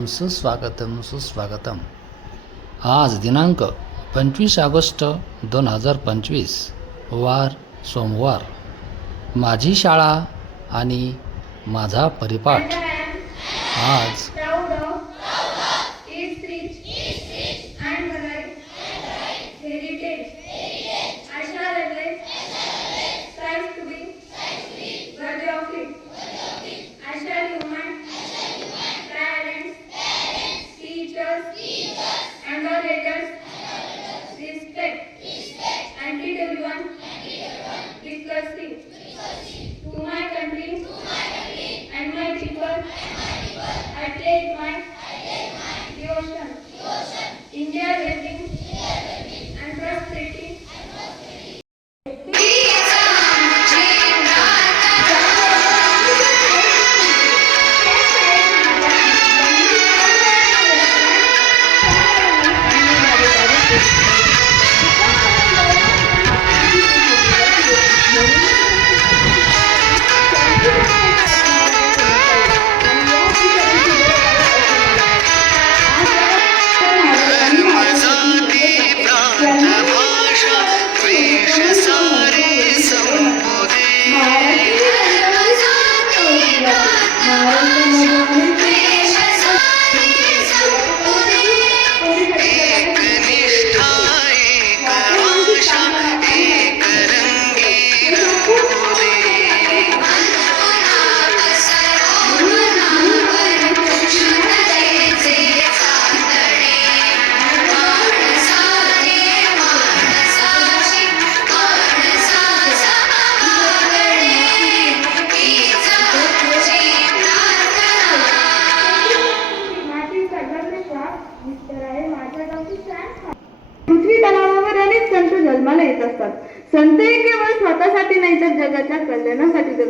सुस्वागतम. आज दिनांक 25 ऑगस्ट 2025, वार सोमवार. माझी शाळा आणि माझा परिपाठ. आज discussing to my country and my people, I pledge my devotion. India blessing and prosperity. पृथ्वी तलावावर अनेक संत जन्माला येत असतात. संत हे केवळ स्वतःसाठी नाही तर जगाच्या कल्याणासाठी